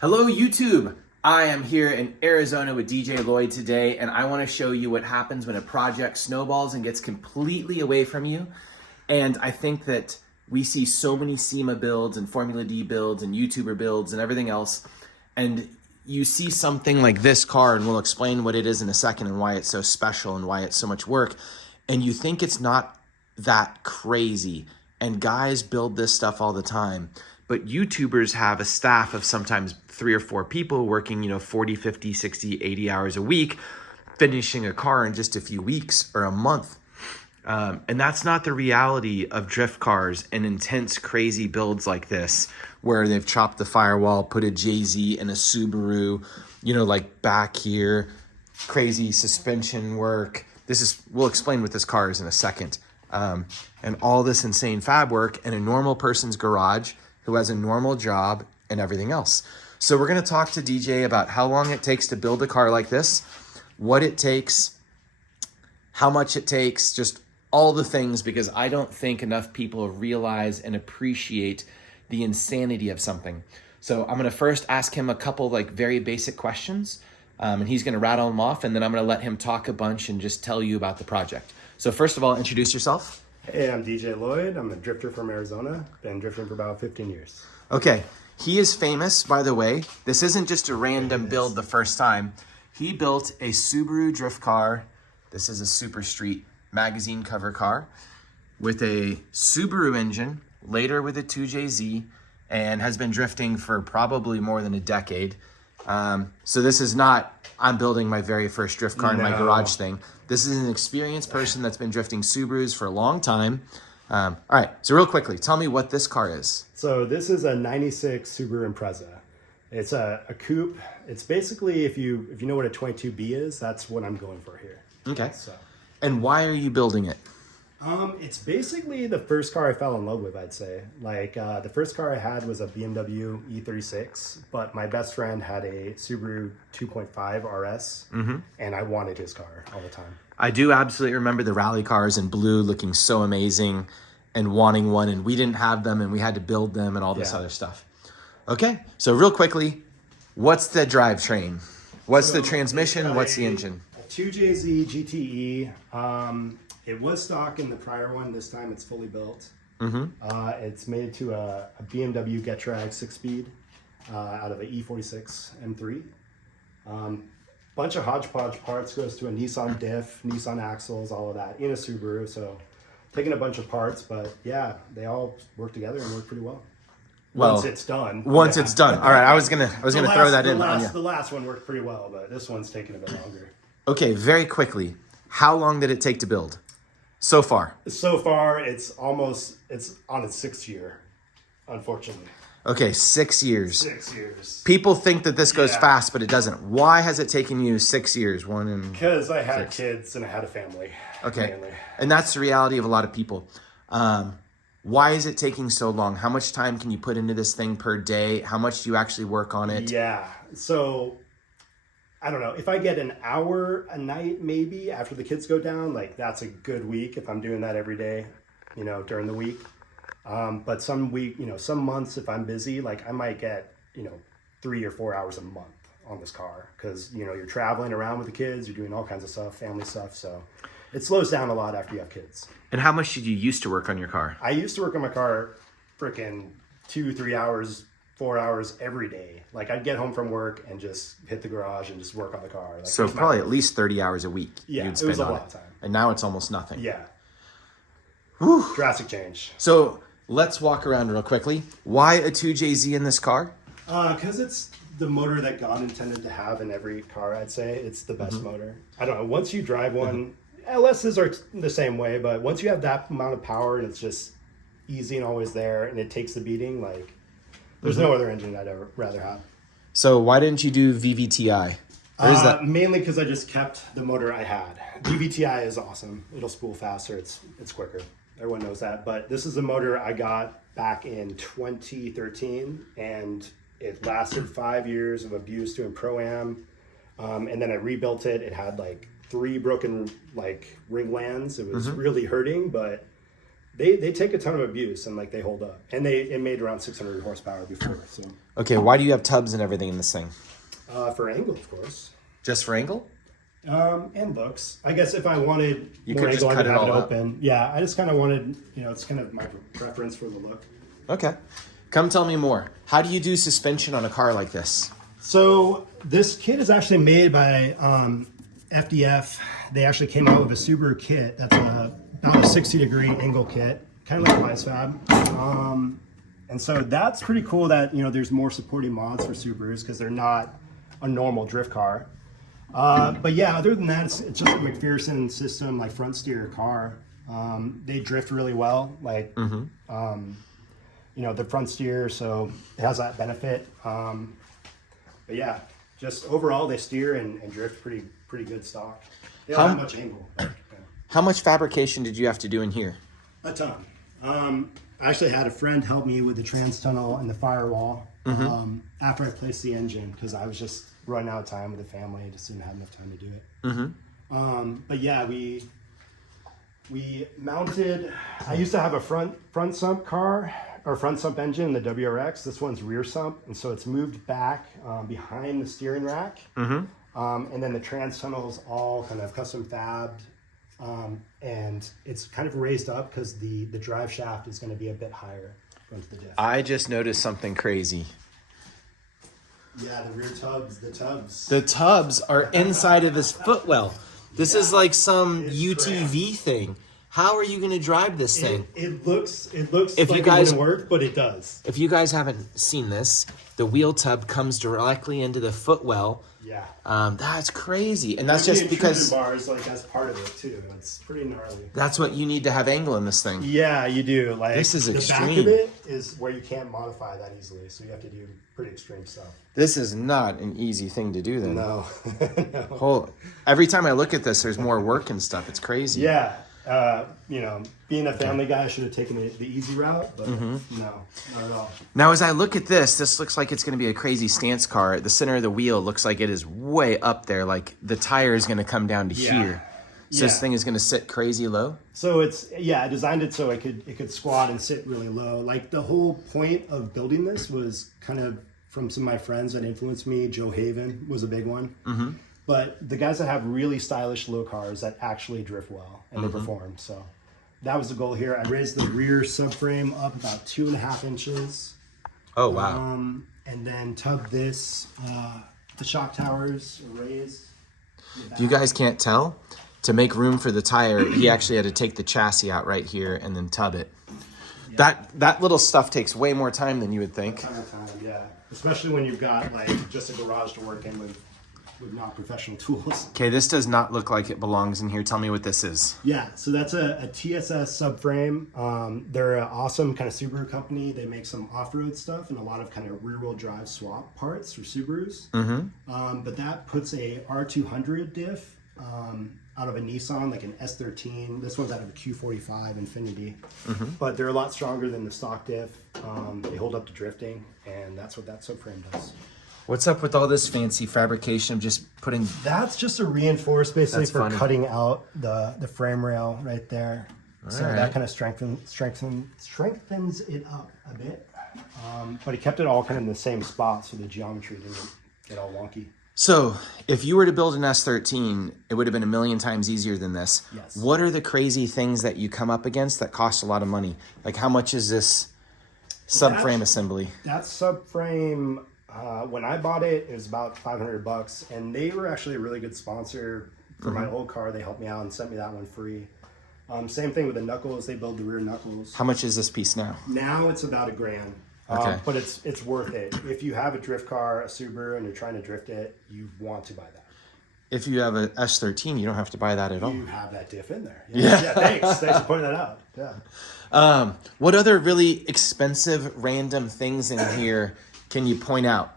Hello YouTube! I am here in Arizona with DJ Lloyd today, and I want to show you what happens when a project snowballs and gets completely away from you. And I think that we see so many SEMA builds and Formula D builds and YouTuber builds and everything else, and you see something like this car, and we'll explain what it is in a second and why it's so special and why it's so much work, and you think it's not that crazy. And guys build this stuff all the time. But YouTubers have a staff of sometimes 3 or 4 people working, 40, 50, 60, 80 hours a week, finishing a car in just a few weeks or a month. And that's not the reality of drift cars and intense, crazy builds like this, where they've chopped the firewall, put a JZ and a Subaru, like back here, crazy suspension work. We'll explain what this car is in a second. And all this insane fab work in a normal person's garage who has a normal job and everything else. So we're gonna talk to DJ about how long it takes to build a car like this, what it takes, how much it takes, just all the things, because I don't think enough people realize and appreciate the insanity of something. So I'm gonna first ask him a couple very basic questions, and he's gonna rattle them off, and then I'm gonna let him talk a bunch and just tell you about the project. So first of all, introduce yourself. Hey, I'm DJ Lloyd. I'm a drifter from Arizona. Been drifting for about 15 years. Okay, he is famous, by the way. This isn't just a random build the first time. He built a Subaru drift car. This is a Super Street magazine cover car with a Subaru engine, later with a 2JZ, and has been drifting for probably more than a decade. So this is not, I'm building my very first drift car in my garage thing. This is an experienced person that's been drifting Subarus for a long time. All right, so real quickly, tell me what this car is. So this is a 96 Subaru Impreza. It's a coupe. It's basically, if you know what a 22B is, that's what I'm going for here. Okay. So. And why are you building it? It's basically the first car I fell in love with, I'd say. The first car I had was a BMW E36, but my best friend had a Subaru 2.5 RS, and I wanted his car all the time. I do absolutely remember the rally cars in blue looking so amazing and wanting one, and we didn't have them, and we had to build them and all this other stuff. Okay, so real quickly, what's the drivetrain? What's the transmission? What's the engine? A 2JZ GTE. It was stock in the prior one. This time it's fully built. It's made to a BMW Getrag 6-speed out of an E46 M3. Bunch of hodgepodge parts, goes to a Nissan diff, Nissan axles, all of that in a Subaru. So taking a bunch of parts, but yeah, they all work together and work pretty well. Once it's done. Once it's done. All right, I was gonna throw that in. The last one worked pretty well, but this one's taking a bit longer. Okay, very quickly, how long did it take to build? So far? So far, it's on its 6th year, unfortunately. Okay, 6 years. 6 years. People think that this goes fast, but it doesn't. Why has it taken you 6 years? Because I had kids and I had a family. Okay, mainly. And that's the reality of a lot of people. Why is it taking so long? How much time can you put into this thing per day? How much do you actually work on it? Yeah, so I don't know. If I get an hour a night, maybe after the kids go down, that's a good week if I'm doing that every day, during the week. But some months if I'm busy, I might get, 3 or 4 hours a month on this car because, you're traveling around with the kids, you're doing all kinds of stuff, family stuff. So it slows down a lot after you have kids. And how much did you used to work on your car? I used to work on my car freaking 2, 3 hours, 4 hours every day. I'd get home from work and just hit the garage and just work on the car. So probably at least 30 hours a week. Yeah, you'd spend it was a on lot of time. And now it's almost nothing. Yeah. Whew. Drastic change. So let's walk around real quickly. Why a 2JZ in this car? Because it's the motor that God intended to have in every car, I'd say. It's the best motor. I don't know. Once you drive one, LSs are the same way, but once you have that amount of power and it's just easy and always there and it takes the beating, there's no other engine I'd ever rather have. So why didn't you do VVTi? Mainly because I just kept the motor I had. VVTi is awesome. It'll spool faster. It's quicker. Everyone knows that. But this is a motor I got back in 2013, and it lasted 5 years of abuse doing Pro-Am. And then I rebuilt it. It had 3 broken ring lands. It was really hurting, but they take a ton of abuse and like they hold up. And it made around 600 horsepower before. So Okay, why do you have tubs and everything in this thing? for angle, of course. Just for angle? And looks. I guess if I wanted You more could just angle, I cut could it have it all up. open. Yeah, I just kind of wanted, it's kind of my preference for the look. Okay. Come tell me more. How do you do suspension on a car like this? So this kit is actually made by FDF. They actually came out with a Subaru kit that's about a 60-degree angle kit, kind of like Wise Fab. And so that's pretty cool that, there's more supporting mods for Subarus because they're not a normal drift car. But yeah, other than that, it's just a McPherson system, like front steer car. They drift really well, like, the front steer, so it has that benefit. But yeah, just overall they steer and drift pretty good stock. They don't have much angle. But, yeah. How much fabrication did you have to do in here? A ton. I actually had a friend help me with the trans tunnel and the firewall after I placed the engine because I was just running out of time with the family. I just didn't have enough time to do it. But yeah, we mounted. I used to have a front sump car or front sump engine in the WRX. This one's rear sump, and so it's moved back behind the steering rack. And then the trans tunnel is all kind of custom fabbed. And it's kind of raised up because the drive shaft is going to be a bit higher into the diff. I just noticed something crazy. Yeah, the rear tubs, the tubs. The tubs are inside of this footwell. This is like some UTV thing. How are you going to drive this thing? It looks If like you guys- it wouldn't work, but it does. If you guys haven't seen this, the wheel tub comes directly into the footwell. Yeah. That's crazy. And that's The just intrusion because bars, like, that's part of it too. It's pretty gnarly. that's what you need to have angle in this thing. Yeah, you do. Like, This is the back extreme. of it is where you can't modify that easily, so you have to do pretty extreme stuff. This is not an easy thing to do then. No. Every time I look at this, there's more work and stuff. It's crazy. Yeah. Being a family guy, I should have taken the easy route, but no, not at all. Now, as I look at this looks like it's going to be a crazy stance car. The center of the wheel looks like it is way up there. Like the tire is going to come down to here. So this thing is going to sit crazy low. So I designed it so it could squat and sit really low. Like the whole point of building this was kind of from some of my friends that influenced me. Joe Haven was a big one. But the guys that have really stylish low cars that actually drift well and they perform. So that was the goal here. I raised the rear subframe up about 2.5 inches. Oh, wow. And then tubbed this. The shock towers are raised. You guys can't tell. To make room for the tire, he actually had to take the chassis out right here and then tub it. That little stuff takes way more time than you would think. Time, yeah. Especially when you've got like just a garage to work in with not professional tools. Okay, this does not look like it belongs in here. Tell me what this is. Yeah, so that's a TSS subframe. They're an awesome kind of Subaru company. They make some off-road stuff and a lot of kind of rear-wheel drive swap parts for Subarus. But that puts a R200 diff out of a Nissan, like an S13. This one's out of a Q45 Infinity. But they're a lot stronger than the stock diff. They hold up to drifting, and that's what that subframe does. What's up with all this fancy fabrication of just putting... That's just a reinforce basically That's for funny. cutting out the frame rail right there. So right. that kind of strengthens it up a bit. But it kept it all kind of in the same spot so the geometry didn't get all wonky. So, if you were to build an S13, it would have been a million times easier than this. Yes. What are the crazy things that you come up against that cost a lot of money? Like, how much is this subframe assembly? That subframe, when I bought it, it was about $500, and they were actually a really good sponsor for my old car. They helped me out and sent me that one free. Same thing with the knuckles. They build the rear knuckles. How much is this piece now? Now it's about $1,000. Okay. But it's worth it. If you have a drift car, a Subaru, and you're trying to drift it, you want to buy that. If you have a S13, you don't have to buy that at all. You have that diff in there. Yeah, thanks for pointing that out. Yeah. What other really expensive random things in here can you point out?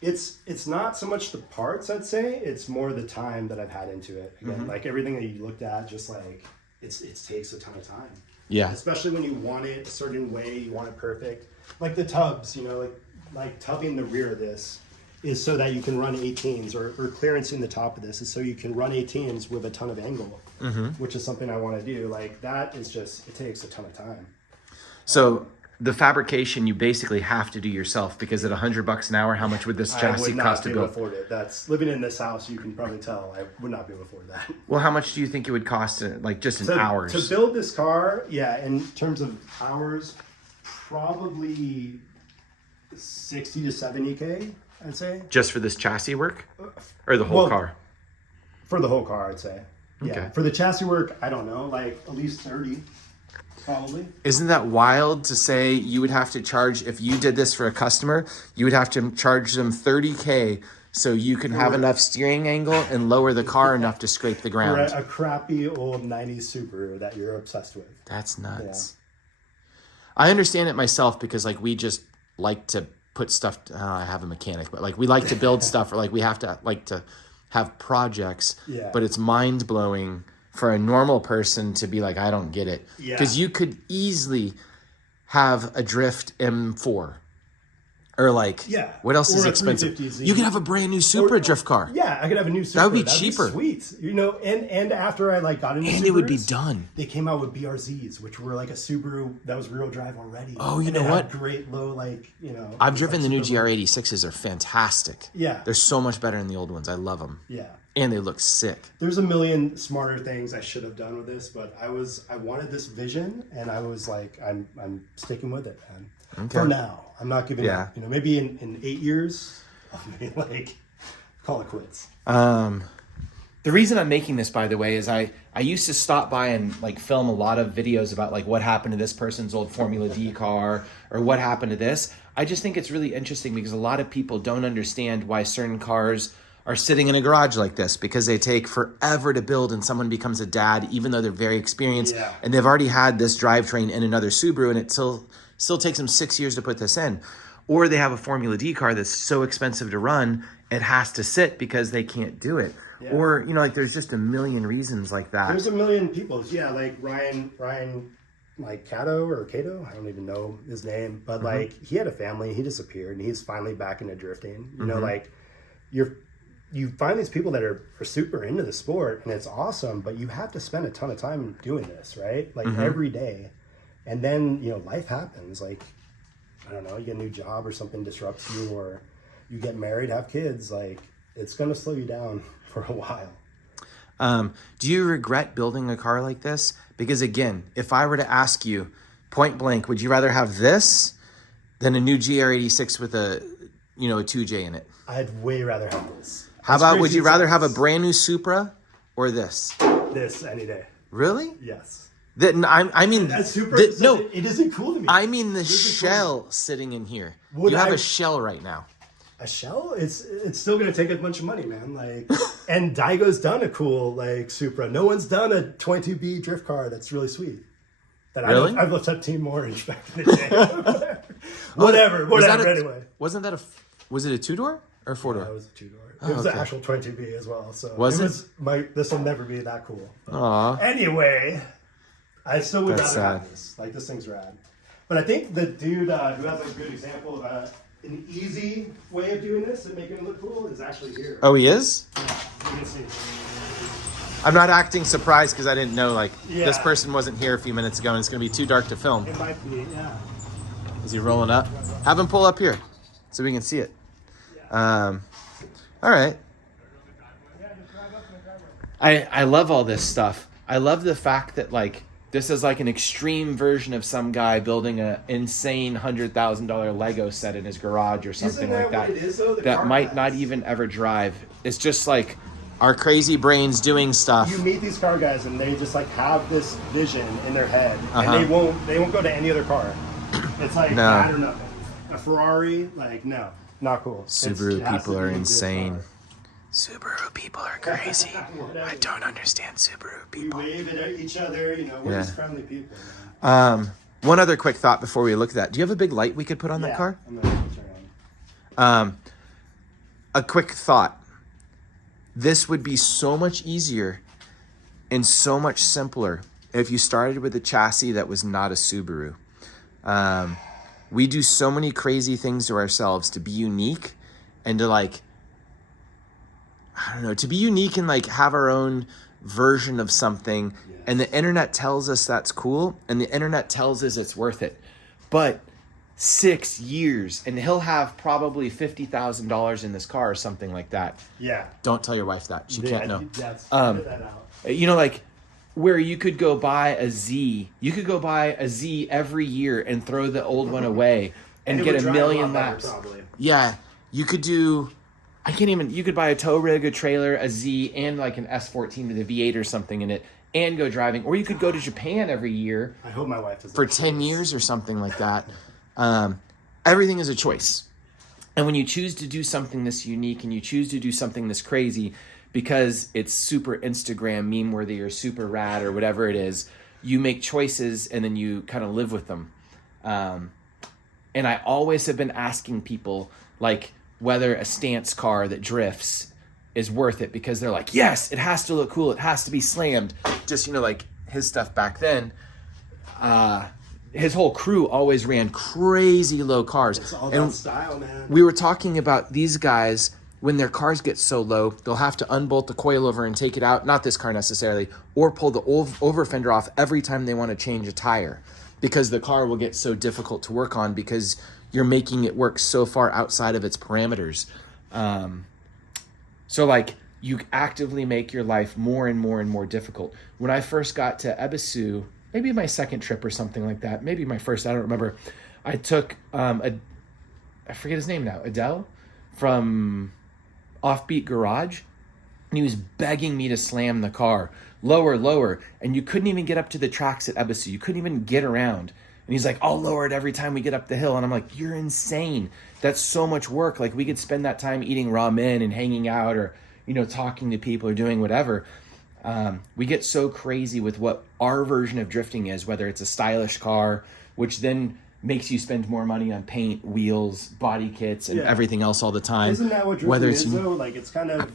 It's not so much the parts, I'd say. It's more the time that I've had into it. Again, like everything that you looked at, just like it takes a ton of time. Yeah. Especially when you want it a certain way, you want it perfect. Like the tubs, like tubbing the rear of this. is so that you can run 18s, or clearance in the top of this is so you can run 18s with a ton of angle, which is something I want to do. Like that is just, it takes a ton of time. So the fabrication you basically have to do yourself, because at $100 an hour, how much would this chassis cost to I would not be able build? to afford it. That's living in this house. You can probably tell I would not be able to afford that. Well, how much do you think it would cost, like just in hours? To build this car, yeah, in terms of hours, probably 60 to 70K, I'd say. Just for this chassis work, or the whole car? For the whole car, I'd say. Yeah. Okay. For the chassis work, I don't know, like at least 30, probably. Isn't that wild to say you would have to charge, if you did this for a customer, you would have to charge them 30K so you can have enough steering angle and lower the car enough to scrape the ground? For a crappy old 90s Subaru that you're obsessed with. That's nuts. Yeah. I understand it myself, because like we just like to put stuff, I have a mechanic, but like we like to build stuff, or like we have to like to have projects, but it's mind blowing for a normal person to be like, I don't get it. Because you could easily have a Drift M4, or like, what else is expensive? You could have a brand new Supra drift car. Yeah, I could have a new Supra. That would be cheaper. Sweet. You know, and after I like got into and Subarus, it would be done. They came out with BRZs, which were like a Subaru that was rear drive already. Oh, you know what? Great low, like, you know. I've driven the new GR86s. Are fantastic. Yeah. They're so much better than the old ones. I love them. Yeah. And they look sick. There's a million smarter things I should have done with this, but I wanted this vision, and I was like, I'm sticking with it, man. Okay. For now, I'm not giving up. You know, maybe in 8 years, I'll be like, call it quits. The reason I'm making this, by the way, is I used to stop by and like film a lot of videos about like what happened to this person's old Formula D car, or what happened to this. I just think it's really interesting, because a lot of people don't understand why certain cars are sitting in a garage like this, because they take forever to build, and someone becomes a dad, even though they're very experienced, and they've already had this drivetrain in another Subaru, and it still takes them 6 years to put this in. Or they have a Formula D car that's so expensive to run, it has to sit because they can't do it. Yeah. Or, you know, like there's just a million reasons like that. There's a million people. Yeah, like Ryan, like Cato, I don't even know his name, but like he had a family, he disappeared, and he's finally back into drifting. You know, like you find these people that are super into the sport, and it's awesome, but you have to spend a ton of time doing this, right? Like every day. And then, you know, life happens. Like, I don't know, you get a new job, or something disrupts you, or you get married, have kids. Like, it's going to slow you down for a while. Do you regret building a car like this? Because again, if I were to ask you point blank, would you rather have this than a new GR86 with a 2J in it? I'd way rather have this. How about, would you rather have a brand new Supra or this? This any day. Really? Yes. I mean, that's super. No, it isn't cool to me. I mean the shell sitting in here. You have a shell right now. A shell? It's still gonna take a bunch of money, man. Like, and Daigo's done a cool like Supra. No one's done a 22B drift car that's really sweet. Really? I've looked up Team Orange back in the day. whatever. Anyway, was it a 2-door or 4-door? Yeah, it was a 2-door. It was an actual 22B as well. So was it? This will never be that cool. Aww. Anyway, I still would rather have this. Like, this thing's rad. But I think the dude who has a good example of an easy way of doing this and making it look cool is actually here. Oh, he is? Yeah, you can see. I'm not acting surprised, because I didn't know, like, this person wasn't here a few minutes ago, and it's going to be too dark to film. It might be, yeah. Is he rolling up? Have him pull up here so we can see it. All right. I love all this stuff. I love the fact that, like, this is like an extreme version of some guy building an insane $100,000 Lego set in his garage or something like that. That might not even ever drive. It's just like our crazy brains doing stuff. You meet these car guys, and they just like have this vision in their head, and they won't go to any other car. It's like that or nothing. A Ferrari, like, no, not cool. Subaru people are insane. Subaru people are crazy. I don't understand Subaru people. We wave at each other, you know, we're just friendly people. One other quick thought before we look at that. Do you have a big light we could put on that car? I'm gonna turn on. A quick thought. This would be so much easier and so much simpler if you started with a chassis that was not a Subaru. We do so many crazy things to ourselves to be unique and to like, I don't know, to be unique and like have our own version of something. Yes. And the internet tells us that's cool, and the internet tells us it's worth it. But 6 years, and he'll have probably $50,000 in this car or something like that. Yeah. Don't tell your wife that. She can't know. That's edit that out. You know, like where you could go buy a Z. You could go buy a Z every year and throw the old one away and it get would a drive million lot better, laps. probably. Yeah. You could do, you could buy a tow rig, a trailer, a Z, and like an S14 with a V8 or something in it and go driving. Or you could go to Japan every year. I hope my wife does for 10 years or something like that. Everything is a choice. And when you choose to do something this unique and you choose to do something this crazy because it's super Instagram meme worthy or super rad or whatever it is, you make choices and then you kind of live with them. And I always have been asking people like whether a stance car that drifts is worth it, because they're like, yes, it has to look cool. It has to be slammed. Just, you know, like his stuff back then, his whole crew always ran crazy low cars. It's all about style, man. We were talking about these guys, when their cars get so low, they'll have to unbolt the coilover and take it out. Not this car necessarily, or pull the over fender off every time they want to change a tire, because the car will get so difficult to work on because you're making it work so far outside of its parameters. So like you actively make your life more and more and more difficult. When I first got to Ebisu, maybe my second trip or something like that, maybe my first, I don't remember. I took, I forget his name now, Adele from Offbeat Garage. And he was begging me to slam the car lower, lower. And you couldn't even get up to the tracks at Ebisu. You couldn't even get around. And he's like, I'll lower it every time we get up the hill. And I'm like, you're insane. That's so much work. Like we could spend that time eating ramen and hanging out or, you know, talking to people or doing whatever. We get so crazy with what our version of drifting is, whether it's a stylish car, which then makes you spend more money on paint, wheels, body kits, and everything else all the time. Isn't that what drifting is, though? Like, it's kind of,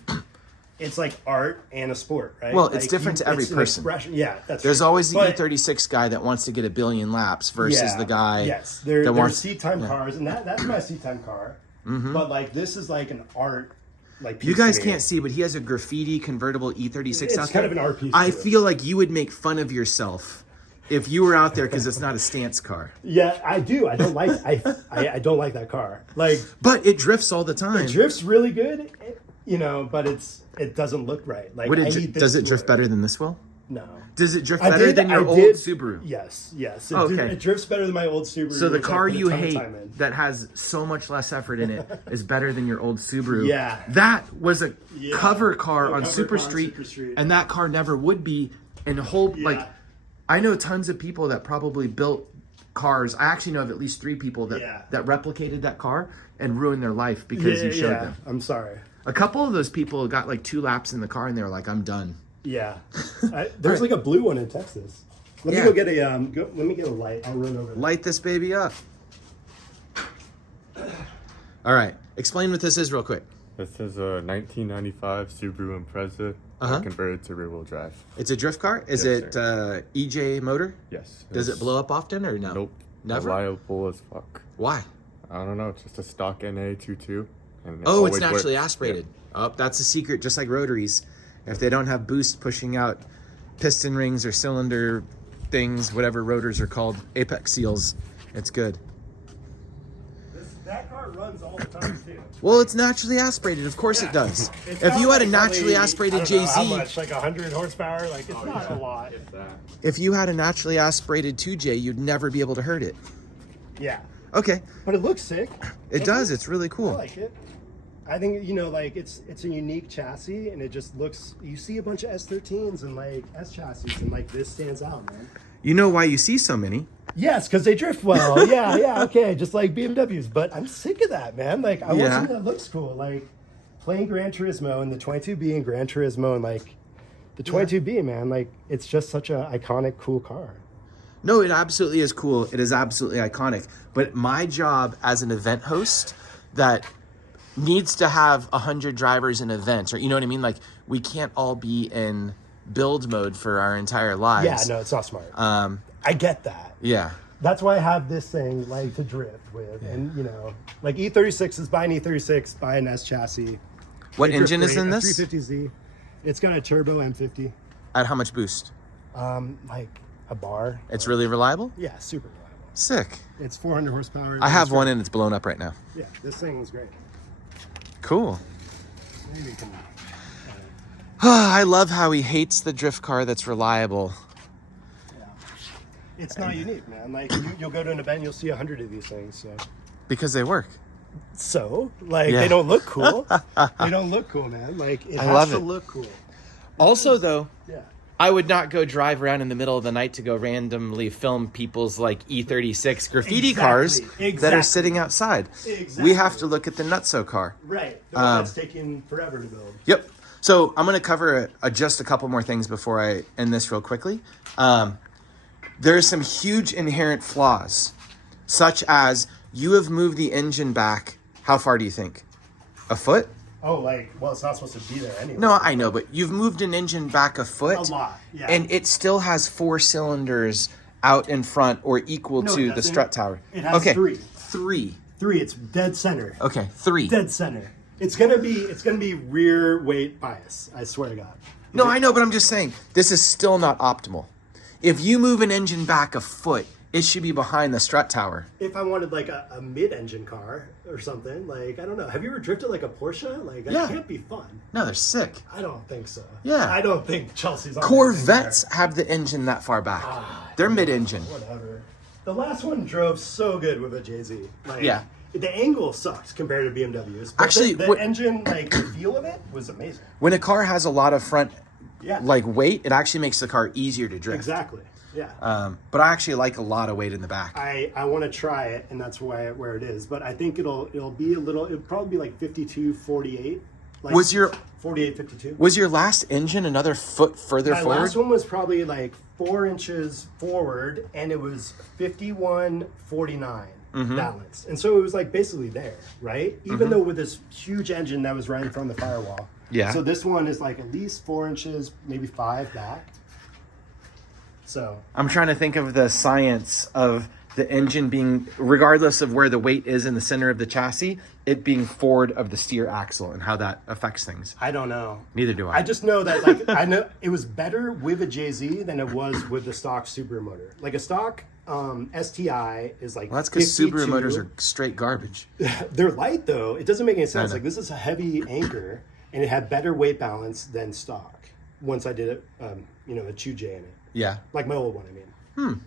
it's like art and a sport, right? Well, like, it's different to every person. Yeah, that's There's true. always the E36 guy that wants to get a billion laps versus the guy Yes, there that are wants seat time cars, and that's my seat time car. Mm-hmm. But, like, this is like an art. Like you guys can't see, but he has a graffiti convertible E36 it's out kind there. of an art piece. I feel like you would make fun of yourself if you were out there because it's not a stance car. Yeah, I do. I don't like. I don't like that car. Like, but it drifts all the time. It drifts really good, you know. But it doesn't look right. Like, does it drift better than this will? No. Does it drift better than your old Subaru? Yes. Okay. It drifts better than my old Subaru. So the car you hate that has so much less effort in it is better than your old Subaru. Yeah. That was a cover car on Super Street, and that car never would be. And like, I know tons of people that probably built cars. I actually know of at least 3 people that replicated that car and ruined their life because you showed them. I'm sorry. A couple of those people got like 2 laps in the car and they were like, I'm done. Yeah, there's like a blue one in Texas. Let me go get a let me get a light. I'll run over there. Light this baby up. All right, explain what this is real quick. This is a 1995 Subaru Impreza converted to rear-wheel drive. It's a drift car. Is it EJ motor? Yes. Does it blow up often or no? Nope. Never. Reliable as fuck. Why? I don't know. It's just a stock NA22. And Oh, it's naturally aspirated. Yeah. Oh, that's a secret. Just like rotaries. If they don't have boost pushing out piston rings or cylinder things, whatever rotors are called, apex seals, it's good. That car runs all the time too. Well, it's naturally aspirated. Of course it does. If you had a naturally aspirated JZ, how much? Like 100 horsepower? Like, it's not a lot. if you had a naturally aspirated 2J, you'd never be able to hurt it. Yeah. Okay. But it looks sick. It does. It's really cool. I like it. I think, you know, like, it's a unique chassis, and it just looks, you see a bunch of S13s and like S chassis, and like this stands out, man. You know why you see so many? Yes, because they drift well. yeah, okay, just like BMWs. But I'm sick of that, man. Like, I want something that looks cool. Like, playing Gran Turismo and the 22B and Gran Turismo and like the 22B, man. Like, it's just such an iconic, cool car. No, it absolutely is cool. It is absolutely iconic. But my job as an event host that needs to have 100 drivers in events, or you know what I mean? Like, we can't all be in build mode for our entire lives. Yeah, no, it's not smart. I get that. Yeah. That's why I have this thing like to drift with, and you know, like E36 is buy an E36, buy an S chassis. What They drift engine is great. in A this? 350Z. It's got a turbo M50. At how much boost? Like a bar. It's really reliable? Yeah, super reliable. Sick. It's 400 horsepower. I have one and it's blown up right now. Yeah, this thing is great. Cool. Maybe you can. I love how he hates the drift car that's reliable. Yeah. It's not unique, man. Like you'll go to an event, you'll see 100 of these things. So. Because they work. So, like, Yeah. they don't look cool. They don't look cool, man. Like, it I has love to it. look cool. Also, though, Yeah. I would not go drive around in the middle of the night to go randomly film people's like E36 graffiti Exactly, cars that are exactly. sitting outside. Exactly. We have to look at the nutso car. Right. The one that's taking forever to build. Yep. So I'm going to cover just a couple more things before I end this real quickly. There are some huge inherent flaws, such as you have moved the engine back. How far do you think? A foot? Oh, like, well, it's not supposed to be there anyway. No, I know, but you've moved an engine back a foot. A lot, yeah. And it still has 4 cylinders out in front or equal No, to it the doesn't. strut tower. It has okay. 3. 3. 3, it's dead center. Okay, 3. Dead center. It's gonna be rear weight bias. I swear to God. No, I know, but I'm just saying, this is still not optimal. If you move an engine back a foot, it should be behind the strut tower. If I wanted like a mid-engine car or something, like, I don't know. Have you ever drifted like a Porsche? Like, that Yeah. can't be fun. No, they're sick. I don't think so. Yeah. I don't think Chelsea's on Corvettes have the engine that far back. They're mid-engine. Whatever. The last one drove so good with a JZ. Like, Yeah. The angle sucked compared to BMWs. But Actually, the what- engine, like the feel of it was amazing. When a car has a lot of front Yeah. like weight, it actually makes the car easier to drift. Exactly. Yeah. But I actually like a lot of weight in the back. I want to try it, and that's where it is. But I think it'll be a little. It'll probably be like 52, 48. Like Was your 48, 52? was your last engine another foot further My forward? last one was probably like 4 inches forward, and it was 51, 49 balanced. And so it was like basically there, right? Even though with this huge engine that was right in front of the firewall. Yeah. So this one is like at least 4 inches, maybe 5 back. So I'm trying to think of the science of the engine being, regardless of where the weight is in the center of the chassis, it being forward of the steer axle and how that affects things. I don't know. Neither do I. I just know that like I know it was better with a JZ than it was with the stock Subaru motor. Like a stock STI is like Well, that's because Subaru 52. motors are straight garbage. They're light though. It doesn't make any sense. know. Like this is a heavy anchor and it had better weight balance than stock. Once I did it, a 2J in it. Yeah. Like my old one, I mean.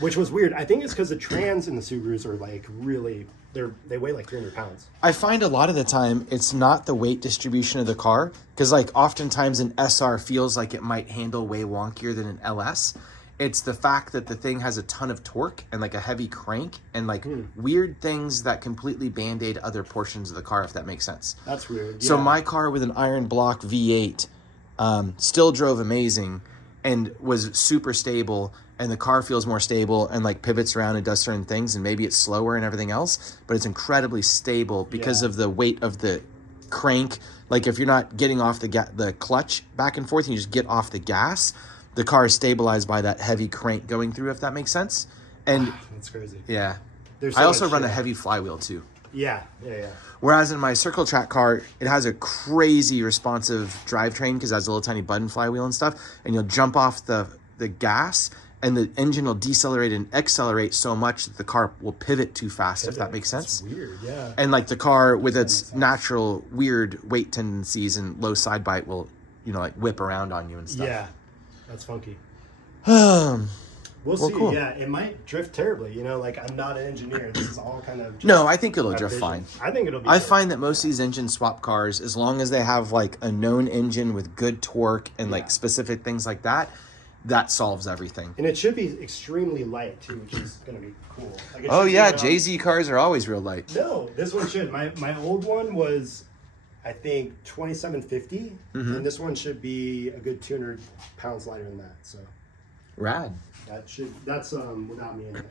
Which was weird. I think it's because the trans in the Subarus are like really, they weigh like 300 pounds. I find a lot of the time it's not the weight distribution of the car, because like oftentimes an SR feels like it might handle way wonkier than an LS. It's the fact that the thing has a ton of torque and like a heavy crank and like weird things that completely band-aid other portions of the car, if that makes sense. That's weird. So yeah. my car with an iron block V8 still drove amazing and was super stable, and the car feels more stable and like pivots around and does certain things, and maybe it's slower and everything else, but it's incredibly stable because of the weight of the crank. Like if you're not getting off the clutch back and forth and you just get off the gas, the car is stabilized by that heavy crank going through, if that makes sense. And That's crazy. yeah, There's I so also much run a shit. heavy flywheel too. Yeah. Whereas in my circle track car, it has a crazy responsive drivetrain because it has a little tiny button flywheel and stuff. And you'll jump off the gas and the engine will decelerate and accelerate so much that the car will pivot too fast, if that makes sense. That's weird, yeah. And like the car with its natural weird weight tendencies and low side bite will, like whip around on you and stuff. Yeah. That's funky. Well, We'll see. cool. Yeah, it might drift terribly. Like I'm not an engineer. This is all kind of just No, I think it'll my drift vision. fine. I think it'll be. I good. find that most of these engine swap cars, as long as they have like a known engine with good torque and like specific things like that, that solves everything. And it should be extremely light too, which is going to be cool. Like, it Oh should be yeah, around- JZ cars are always real light. No, this one should. My old one was, I think, 2750, and this one should be a good 200 pounds lighter than that. So Rad. that's without me in it.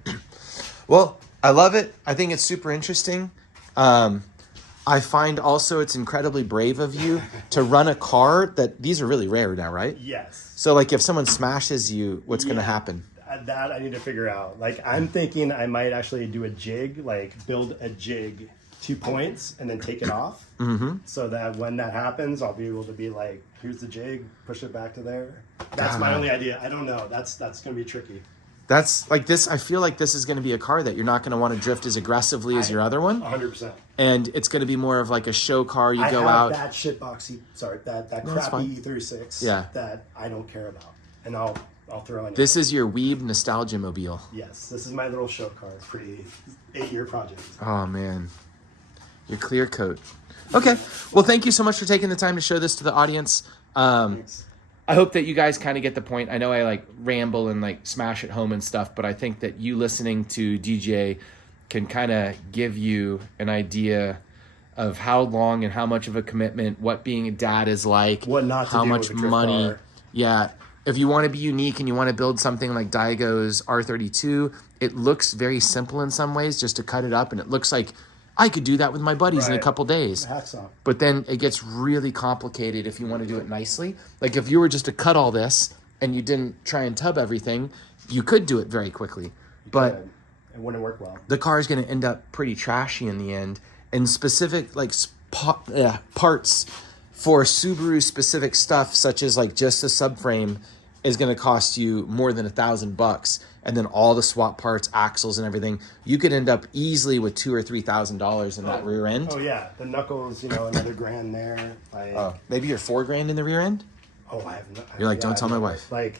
Well, I love it. I think it's super interesting. I find also it's incredibly brave of you to run a car that these are really rare now, right? Yes. So like if someone smashes you, what's going to happen? That I need to figure out. Like, I'm thinking I might actually do a jig, like build a jig 2 points and then take it off. So that when that happens, I'll be able to be like, here's the jig, push it back to there. That's my only idea. I don't know. That's going to be tricky. That's like this. I feel like this is going to be a car that you're not going to want to drift as aggressively as your other one. 100%. And it's going to be more of like a show car. You go have out. That shitboxy, that crappy E36 that I don't care about. And I'll throw in. This is your Weeb nostalgia mobile. Yes, this is my little show car. It's pretty 8-year project. Oh man, your clear coat. Okay, well, thank you so much for taking the time to show this to the audience. Thanks. I hope that you guys kind of get the point. I know I like ramble and like smash at home and stuff, but I think that you listening to DJ can kind of give you an idea of how long and how much of a commitment, what being a dad is like, what not to how do much with a drift money. car. Yeah. If you want to be unique and you want to build something like Daigo's R32, it looks very simple in some ways just to cut it up. And it looks like I could do that with my buddies in a couple days. Hats off. But then it gets really complicated if you want to do it nicely. Like if you were just to cut all this and you didn't try and tub everything, you could do it very quickly. But it wouldn't work well. the car is going to end up pretty trashy in the end. And specific like parts for Subaru specific stuff, such as like just the subframe, is going to cost you more than $1,000, and then all the swap parts, axles, and everything. You could end up easily with $2,000 or $3,000 in that rear end. Oh yeah, the knuckles, another grand there. Maybe you're $4,000 in the rear end. Oh, I have no. You're like, don't tell my wife. Like,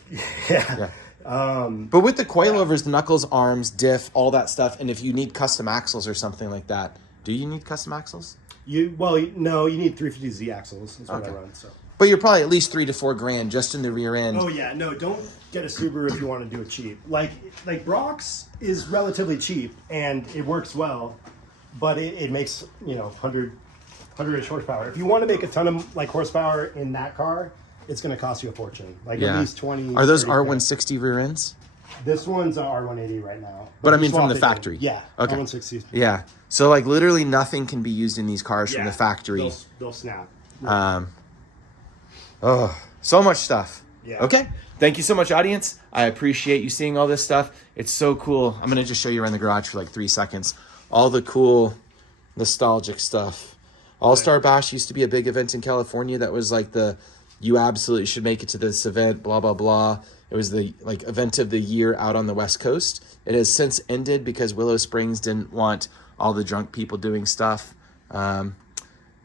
yeah. But with the coilovers, the knuckles, arms, diff, all that stuff, and if you need custom axles or something like that, do you need custom axles? No, you need 350Z axles. That's what I run. So. But you're probably at least $3,000 to $4,000 just in the rear end. Oh yeah, no, don't get a Subaru if you want to do it cheap. Like Brock's is relatively cheap and it works well, but it makes 100-ish horsepower. If you want to make a ton of like horsepower in that car, it's going to cost you a fortune. Like at least 20. Are those 30 R160 rear ends? This one's a R180 right now. But I mean from the factory. Yeah. Okay. R160. Yeah. So like literally nothing can be used in these cars from the factory. They'll snap. Oh, so much stuff. Yeah. Okay. Thank you so much, audience. I appreciate you seeing all this stuff. It's so cool. I'm going to just show you around the garage for like 3 seconds. All the cool nostalgic stuff. All-Star Bash used to be a big event in California that was like you absolutely should make it to this event, blah, blah, blah. It was the like event of the year out on the West Coast. It has since ended because Willow Springs didn't want all the drunk people doing stuff.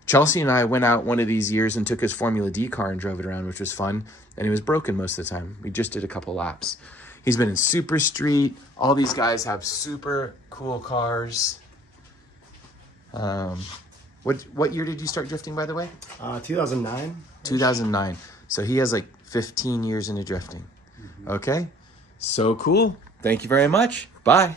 Chelsea and I went out one of these years and took his Formula D car and drove it around, which was fun. And it was broken most of the time. We just did a couple laps. He's been in Super Street. All these guys have super cool cars. What year did you start drifting, by the way? 2009. 2009. So he has like 15 years into drifting. Okay. So cool. Thank you very much. Bye.